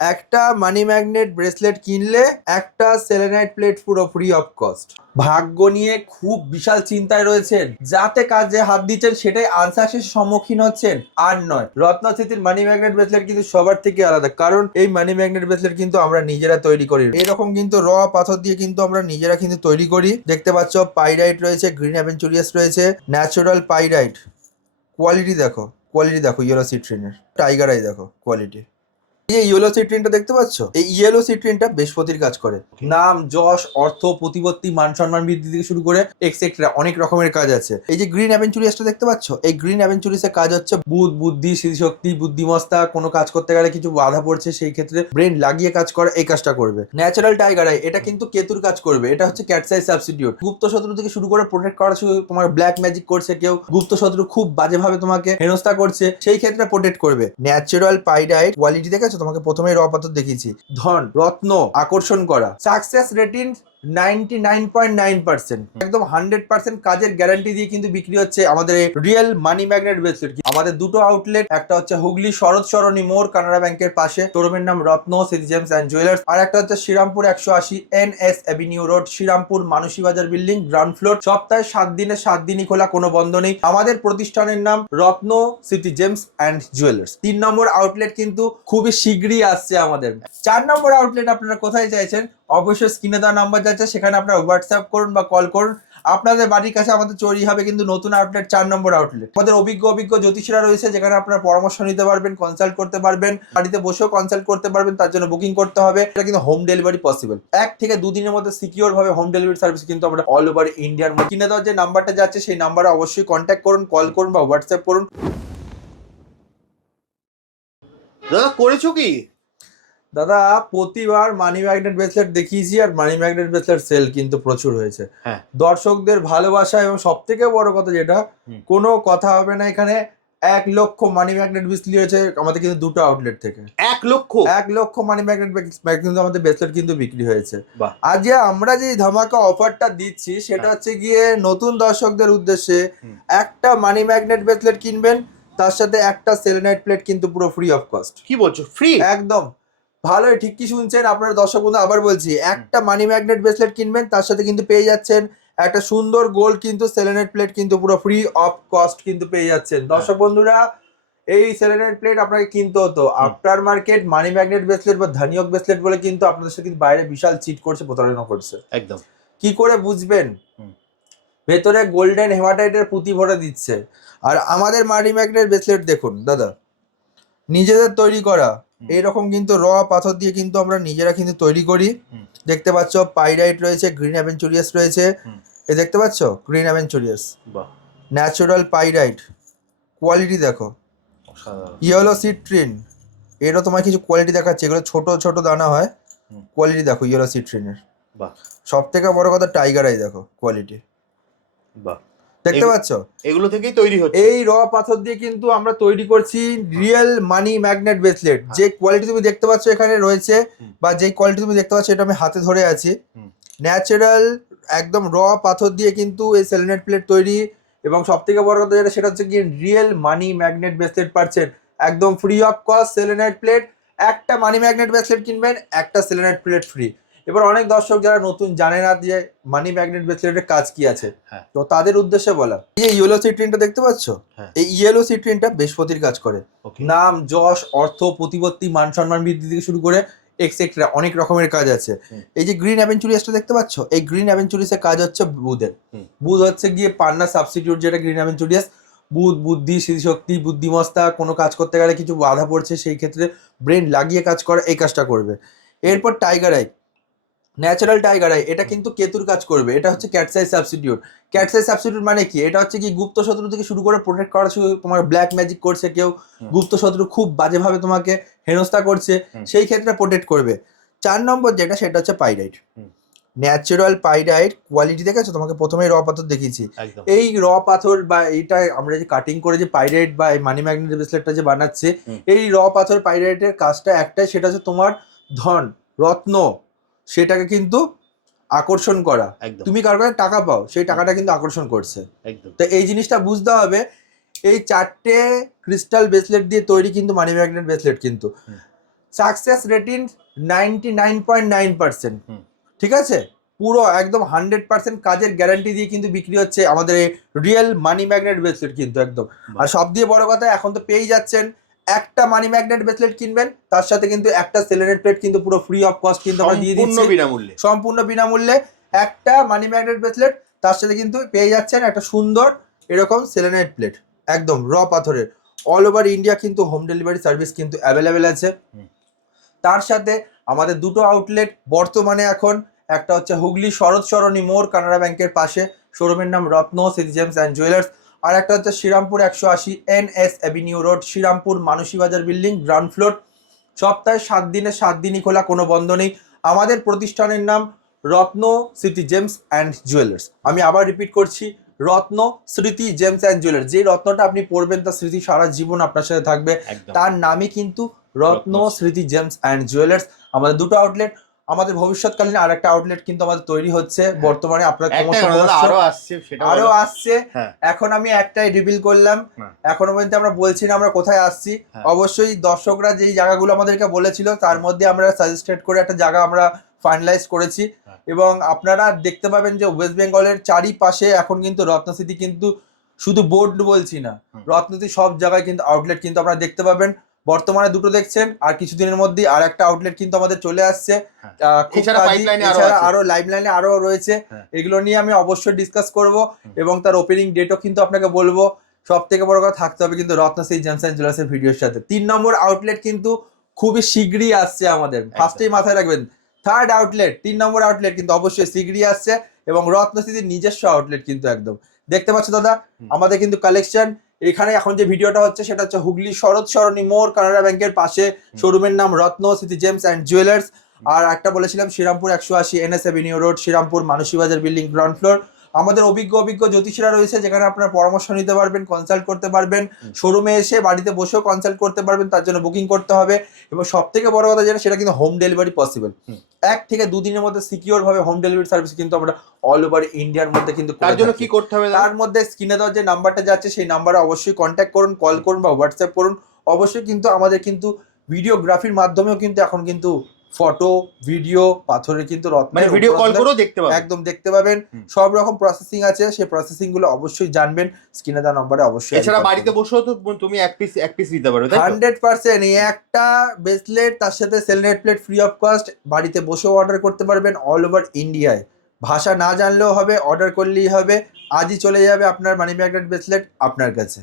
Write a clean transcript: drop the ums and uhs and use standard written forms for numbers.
একটা money magnet bracelet কিনলে একটা সেলেনাইট প্লেট পুরো ফ্রি অফ কস্ট। ভাগ্য নিয়ে খুব বিশাল চিন্তায় রয়েছেন, যাতে কাজে হাত দিচ্ছেন সেটাই আনসাকসেসের সম্মুখীন হচ্ছেন, আর নয়। রত্নস্থিতির মানি ম্যাগনেট ব্রেসলেট কিন্তু সবার থেকে আলাদা, কারণ এই মানি ম্যাগনেট ব্রেসলেট কিন্তু আমরা নিজেরা তৈরি করি। এরকম কিন্তু র পাথর দিয়ে কিন্তু আমরা নিজেরা কিন্তু তৈরি করি। দেখতে পাচ্ছ পাইরাইট রয়েছে, গ্রিন অ্যাভেঞ্চুরিয়াস রয়েছে, ন্যাচারাল পাইরাইট। কোয়ালিটি দেখো, কোয়ালিটি দেখো, ইয়েলো সিট্রিনের টাইগার আই দেখো কোয়ালিটি। এই ইয়েলো সিট্রিনটা দেখতে পাচ্ছ, এই ইয়েলো সিট্রিনটা বৃহস্পতির কাজ করে। নাম, যশ, অর্থ, প্রতিপত্তি, মান সম্মান বৃদ্ধি থেকে শুরু করে এক্সেট্রা অনেক রকমের কাজ আছে। এই যে গ্রিন অ্যাভেঞ্চুরিয়াসটা দেখতে পাচ্ছ, এই গ্রিন অ্যাভেঞ্চুরিয়াসের কাজ হচ্ছে বুধ, বুদ্ধি, স্মৃতিশক্তি, বুদ্ধিমত্তা। কোনো কাজ করতে গেলে কিছু বাধা পড়ছে, সেই ক্ষেত্রে ব্রেন লাগিয়ে কাজ করা, এই কাজটা করবে। ন্যাচারাল টাইগার আই, এটা কিন্তু কেতুর কাজ করবে। এটা হচ্ছে ক্যাটস আই সাবস্টিটিউট। গুপ্ত শত্রু থেকে শুরু করে প্রোটেক্ট করা, শুধু তোমার ব্ল্যাক ম্যাজিক করছে কেউ, গুপ্ত শত্রু খুব বাজেভাবে তোমাকে হেনস্থা করছে, সেই ক্ষেত্রে প্রোটেক্ট করবে। ন্যাচারাল পাইরাইট কোয়ালিটি দেখেছো, তোমাকে প্রথমেই র পাথর দেখিয়েছি। ধন, রত্ন আকর্ষণ করা, সাকসেস রেটিং 99.9%, একদম 100% কাজের গ্যারান্টি দিয়ে কিন্তু বিক্রি হচ্ছে আমাদের রিয়েল মানি ম্যাগনেট ব্রেসলেট। আমাদের দুটো আউটলেট, একটা হচ্ছে হুগলি শরৎ সরণী মোড় কানাড়া ব্যাংকের পাশে, শোরুমের নাম Ratna city gems and jewellers, আর একটা হচ্ছে Srirampur 180 NS avenue road, Srirampur Manasi Bazar building, ground floor. সপ্তাহে 7 দিনে 7 দিনই খোলা, কোনো বন্ধ নেই। আমাদের প্রতিষ্ঠানের নাম Ratna city gems and jewellers. 3 নম্বর আউটলেট কিন্তু খুবই শীঘ্রই আসছে আমাদের। 4 নম্বর আউটলেট আপনারা কোথায় চাইছেন, অবশ্যই স্ক্রিনে দেওয়া নাম্বার যাচ্ছে, সেখানে আপনারা হোয়াটসঅ্যাপ করুন বা কল করুন। আপনাদের বাড়ির কাছে আমাদের তৈরি হবে কিন্তু নতুন আউটলেট, 4 নম্বর আউটলেট। আমাদের অভিজ্ঞ জ্যোতিষীরা রয়েছে, যেখানে আপনারা পরামর্শ নিতে পারবেন, কনসাল্ট করতে পারবেন, বাড়িতে বসেও কনসাল্ট করতে পারবেন। তার জন্য বুকিং করতে হবে। এটা কিন্তু হোম ডেলিভারি পসিবল। 1 থেকে 2 দিনের মধ্যে সিকিউর ভাবে হোম ডেলিভারি সার্ভিস কিন্তু আমরা অল ওভার ইন্ডিয়ার মধ্যে। কিনে দেওয়ার যে নাম্বারটা যাচ্ছে, সেই নাম্বারে অবশ্যই কন্ট্যাক্ট করুন, কল করুন বা হোয়াটসঅ্যাপ করুন। দাদা করেছো কি? দাদা, প্রতিবার মানি ম্যাগনেট ব্রেসলেট দেখিয়েছি, আর মানি ম্যাগনেট ব্রেসলেট সেল কিন্তু প্রচুর হয়েছে। হ্যাঁ, দর্শকদের ভালোবাসা, এবং সব থেকে বড় কথা যেটা, কোনো কথা হবে না এখানে, 1 লক্ষ মানি ম্যাগনেট বিক্রি হয়েছে আমাদের কিন্তু দুটো আউটলেট থেকে। 1 লক্ষ? 1 লক্ষ মানি ম্যাগনেট কিন্তু আমাদের ব্রেসলেট কিন্তু বিক্রি হয়েছে। বাহ। আর যে আমরা যে ধামাকা অফারটা দিচ্ছি, সেটা হচ্ছে গিয়ে নতুন দর্শকদের উদ্দেশ্যে। একটা মানি ম্যাগনেট ব্রেসলেট কিনবেন, তার সাথে একটা সেলেনাইট প্লেট কিন্তু পুরো ফ্রি অফ কস্ট। কি বলছো, ফ্রি? একদম ভালোই, ঠিক কি শুনছেন আপনারা দর্শক বন্ধু, আবার বলছি, একটা মানি ম্যাগনেট ব্রেসলেট কিনবেন, তার সাথে কিন্তু পেয়ে যাচ্ছেন একটা সুন্দর গোল্ড কিন্তু সেলেনাইট প্লেট কিন্তু পুরো ফ্রি অফ কস্ট কিন্তু পেয়ে যাচ্ছেন। দর্শক বন্ধুরা, এই সেলেনাইট প্লেট আপনাকে কিনতে হতো after market money magnet bracelet বা ধানিয়ক ব্রেসলেট বলে, কিন্তু আপনাদের সাথে কিন্তু বাইরে বিশাল চিট করছে, প্রতারণা করছে। একদম। কি করে বুঝবেন? ভেতরে গোল্ডেন হেমাটাইটের পুঁতি ভরে দিচ্ছে। আর আমাদের মানি ম্যাগনেট ব্রেসলেট দেখুন দাদা, নিজেদের তৈরি করা। এইরকম কিন্তু র পাথর দিয়ে কিন্তু আমরা নিজেরা কিন্তু তৈরি করি। দেখতে পাচ্ছ পাইরাইট রয়েছে, গ্রিন অ্যাভেঞ্চুরিয়াস রয়েছে, এ দেখতে পাচ্ছ গ্রিন অ্যাভেঞ্চুরিয়াস, বাহ, ন্যাচারাল পাইরাইট। কোয়ালিটি দেখো, অসাধারণ। ইয়েলো সিট্রিন, এরও তোমার কিছু কোয়ালিটি দেখাচ্ছে, এগুলো ছোট ছোট দানা হয়। কোয়ালিটি দেখো ইয়েলো সিট্রিনের। বাহ, সব থেকে বড় কথা টাইগার আই দেখো কোয়ালিটি। বাহ, দেখতে পাচ্ছ, এগুলো থেকেই তৈরি হচ্ছে। এই র পাথর দিয়ে কিন্তু আমরা তৈরি করছি রিয়েল মানি ম্যাগনেট ব্রেসলেট। যে কোয়ালিটি তুমি দেখতে পাচ্ছ এখানে রয়েছে, বা যে কোয়ালিটি তুমি দেখতে পাচ্ছ, এটা আমি হাতে ধরে আছি, ন্যাচারাল একদম র পাথর দিয়ে কিন্তু এই সেলেনাইট প্লেট তৈরি। এবং সব থেকে বড় কথা যেটা, সেটা হচ্ছে কি রিয়েল মানি ম্যাগনেট ব্রেসলেট পাচ্ছেন একদম free of cost. Selenite plate, একটা মানি ম্যাগনেট ব্রেসলেট কিনবেন, একটা সেলেনাইট প্লেট ফ্রি। এবার অনেক দর্শক যারা নতুন জানে না যে মানি ম্যাগনেট ব্রেসলেটের কাজ কি আছে, তো তাদের উদ্দেশ্যে বলা, এই ইয়েলো সিট্রিনটা দেখতে পাচ্ছ, এই ইয়েলো সিট্রিনটা বৃহস্পতির কাজ করে। নাম, যশ, অর্থ, প্রতিপত্তি, মান সম্মান বৃদ্ধি থেকে শুরু করে এক্সেট্রা অনেক রকমের কাজ আছে। এই যে গ্রিন অ্যাভেঞ্চুরিয়াসটা দেখতে পাচ্ছ, এই গ্রিন অ্যাভেঞ্চুরিয়াসের কাজ হচ্ছে বুধের। বুধ হচ্ছে গিয়ে পান্না সাবস্টিটিউট, যেটা গ্রিন অ্যাভেঞ্চুরিয়াস। বুধ, বুদ্ধি, স্মৃতিশক্তি, বুদ্ধিমত্তা। কোনো কাজ করতে গেলে কিছু বাধা পড়ছে, সেই ক্ষেত্রে ব্রেন লাগিয়ে কাজ করা, এই কাজটা করবে। এরপর tiger eye, natural tiger eye, এটা কিন্তু কেতুর কাজ করবে। এটা হচ্ছে cat's eye substitute. Cat's eye substitute মানে কি? এটা হচ্ছে কি গুপ্ত শত্রু থেকে শুরু করে প্রোটেক্ট করা, শুধু তোমার ব্ল্যাক ম্যাজিক করছে কেউ, গুপ্ত শত্রু খুব বাজেভাবে তোমাকে হেনস্থা করছে, সেই ক্ষেত্রে প্রোটেক্ট করবে। 4 নম্বর যেটা, সেটা হচ্ছে পাইরাইট। ন্যাচারাল পাইরাইট কোয়ালিটি দেখেছো, তোমাকে প্রথমেই র পাথর দেখিয়েছি। এই র পাথর বা এইটা আমরা যে কাটিং করে যে পাইরাইট বা এই মানি ম্যাগনেট ব্রেসলেটটা যে বানাচ্ছে, এই র পাথর পাইরাইটের কাজটা একটাই, সেটা হচ্ছে তোমার ধন, রত্ন, সেটাকে কিন্তু আকর্ষণ করা। তুমি কার কাছে টাকা পাও, সেই টাকাটা কিন্তু আকর্ষণ করছে। তো এই জিনিসটা বুঝতে হবে। এই 4টে ক্রিস্টাল ব্রেসলেট দিয়ে তৈরি কিন্তু মানি ম্যাগনেট ব্রেসলেট কিন্তু সাকসেস রেটিং 99.9%। হুম। ঠিক আছে, পুরো একদম 100% কাজের গ্যারান্টি দিয়ে কিন্তু বিক্রি হচ্ছে আমাদের এই রিয়েল মানি ম্যাগনেট ব্রেসলেট কিন্তু একদম। আর সব দিয়ে বড় কথা, এখন তো পেয়েই যাচ্ছেন, একটা মানি ম্যাগনেট ব্রেসলেট কিনবেন তার সাথে কিন্তু একটা সেলেনেট প্লেট কিন্তু পুরো ফ্রি অফ কস্ট কিন্তু আমরা দিয়ে সম্পূর্ণ দিচ্ছি, বিনামূল্যে। সম্পূর্ণ বিনামূল্যে। একটা মানি ম্যাগনেট ব্রেসলেট তার সাথে কিন্তু পেয়ে যাচ্ছেন একটা সুন্দর এরকম সেলেনাইট প্লেট, একদম র পাথরের। অল ওভার ইন্ডিয়া কিন্তু হোম ডেলিভারি সার্ভিস কিন্তু অ্যাভেলেবেল আছে। তার সাথে আমাদের দুটো আউটলেট বর্তমানে এখন, একটা হচ্ছে হুগলি শরৎ সরণী মোড় কানাড়া ব্যাংকের পাশে, শোরুমের নাম Ratna city gems and jewellers. আর একটা হচ্ছে Srirampur 180 NS avenue road, Srirampur Manasi Bazar building, ground floor. সপ্তাহে 7 দিনে 7 দিনই খোলা, কোনো বন্ধ নেই। আমাদের প্রতিষ্ঠানের নাম Ratna city gems and jewellers. আমি আবার রিপিট করছি, রত্ন স্মৃতি জেমস অ্যান্ড জুয়েলার্স। যে রত্নটা আপনি পরবেন তার স্মৃতি সারা জীবন আপনার সাথে থাকবে, তার নামই কিন্তু রত্ন স্মৃতি জেমস অ্যান্ড জুয়েলার্স। আমাদের দুটো আউটলেট, আমাদের ভবিষ্যৎকালীন আর একটা আউটলেট কিন্তু আমাদের তৈরি হচ্ছে বর্তমানে। আপনার আরো আসছে, এখন আমি একটাই রিভিল করলাম, এখনো পর্যন্ত আমরা বলছি না আমরা কোথায় আসছি। অবশ্যই দর্শকরা যেই জায়গাগুলো আমাদেরকে বলেছিল তার মধ্যে আমরা সাজেস্টেড করে একটা জায়গা আমরা ফাইনালাইজ করেছি, এবং আপনারা দেখতে পাবেন যে ওয়েস্ট বেঙ্গলের চারিপাশে এখন কিন্তু রত্নসিটি কিন্তু শুধু বোর্ড বলছি না, রত্নসিটি সব জায়গায় কিন্তু আউটলেট কিন্তু আপনারা দেখতে পাবেন। বর্তমানে দুটো দেখছেন, আর কিছুদিনের মধ্যেই আর একটা আউটলেট কিন্তু আমাদের চলে আসছে। এছাড়া আরো লাইফলাইনে আরো রয়েছে, এগুলো নিয়ে আমি অবশ্যই ডিসকাস করব এবং তার ওপেনিং ডেটও কিন্তু আপনাকে বলবো। সব থেকে বড় কথা থাকতে হবে কিন্তু রত্নশ্রী জেমস অ্যান্ড জুয়েলার্সের ভিডিওর সাথে। 3 নম্বর আউটলেট কিন্তু খুবই শীঘ্রই আসছে আমাদের, ফার্স্টেই মাথায় রাখবেন। থার্ড আউটলেট, 3 নম্বর আউটলেট কিন্তু অবশ্যই শীঘ্রই আসছে, এবং রত্নশ্রীর নিজস্ব আউটলেট কিন্তু একদম দেখতে পাচ্ছ দাদা। আমাদের কিন্তু কালেকশন এখানে এখন যে ভিডিওটা হচ্ছে সেটা হচ্ছে হুগলি শরৎ সরণী মোড় কানাড়া ব্যাংকের পাশে, শোরুমের নাম Ratna city gems and jewellers. আর একটা বলেছিলাম Srirampur 180 NS avenue road, Srirampur Manasi Bazar building, ground floor. আমাদের অভিজ্ঞ জ্যোতিষীরা রয়েছে যেখানে আপনার পরামর্শ নিতে পারবেন, কনসাল্ট করতে পারবেন, শোরুমে এসে বাড়িতে বসেও কনসাল্ট করতে পারবেন, তার জন্য বুকিং করতে হবে। এবং সব থেকে বড় কথা যেটা, সেটা কিন্তু হোম ডেলিভারি পসিবল। 1 থেকে 2 দিনের মধ্যে সিকিউর ভাবে হোম ডেলিভারি সার্ভিস কিন্তু আমরা অল ওভার ইন্ডিয়ার মধ্যে কিন্তু। তার জন্য কি করতে হবে? তার মধ্যে স্ক্রিনে দেওয়া যে নাম্বারটা যাচ্ছে সেই নাম্বারে অবশ্যই কন্ট্যাক্ট করুন, কল করুন বা হোয়াটসঅ্যাপ করুন। অবশ্যই কিন্তু আমাদের কিন্তু ভিডিওগ্রাফির মাধ্যমেও কিন্তু এখন কিন্তু ফটো ভিডিও পাথরের কিন্তু মানে ভিডিও কল করেও দেখতে পাবেন, একদম দেখতে পাবেন। সব রকম প্রসেসিং আছে, সেই প্রসেসিং গুলো অবশ্যই জানবেন, স্ক্রিনে দেওয়া নম্বরে অবশ্যই। এছাড়া বাড়িতে বসেও তো তুমি এক পিস দিতে পারো, 100%। এই একটা ব্রেসলেট তার সাথে সেলনেট প্লেট ফ্রি অফ কস্ট, বাড়িতে বসেও অর্ডার করতে পারবেন অল ওভার ইন্ডিয়ায়। ভাষা না জানলেও হবে, অর্ডার করলেই হবে, আজই চলে যাবে আপনার মানি ম্যাগনেট ব্রেসলেট আপনার কাছে।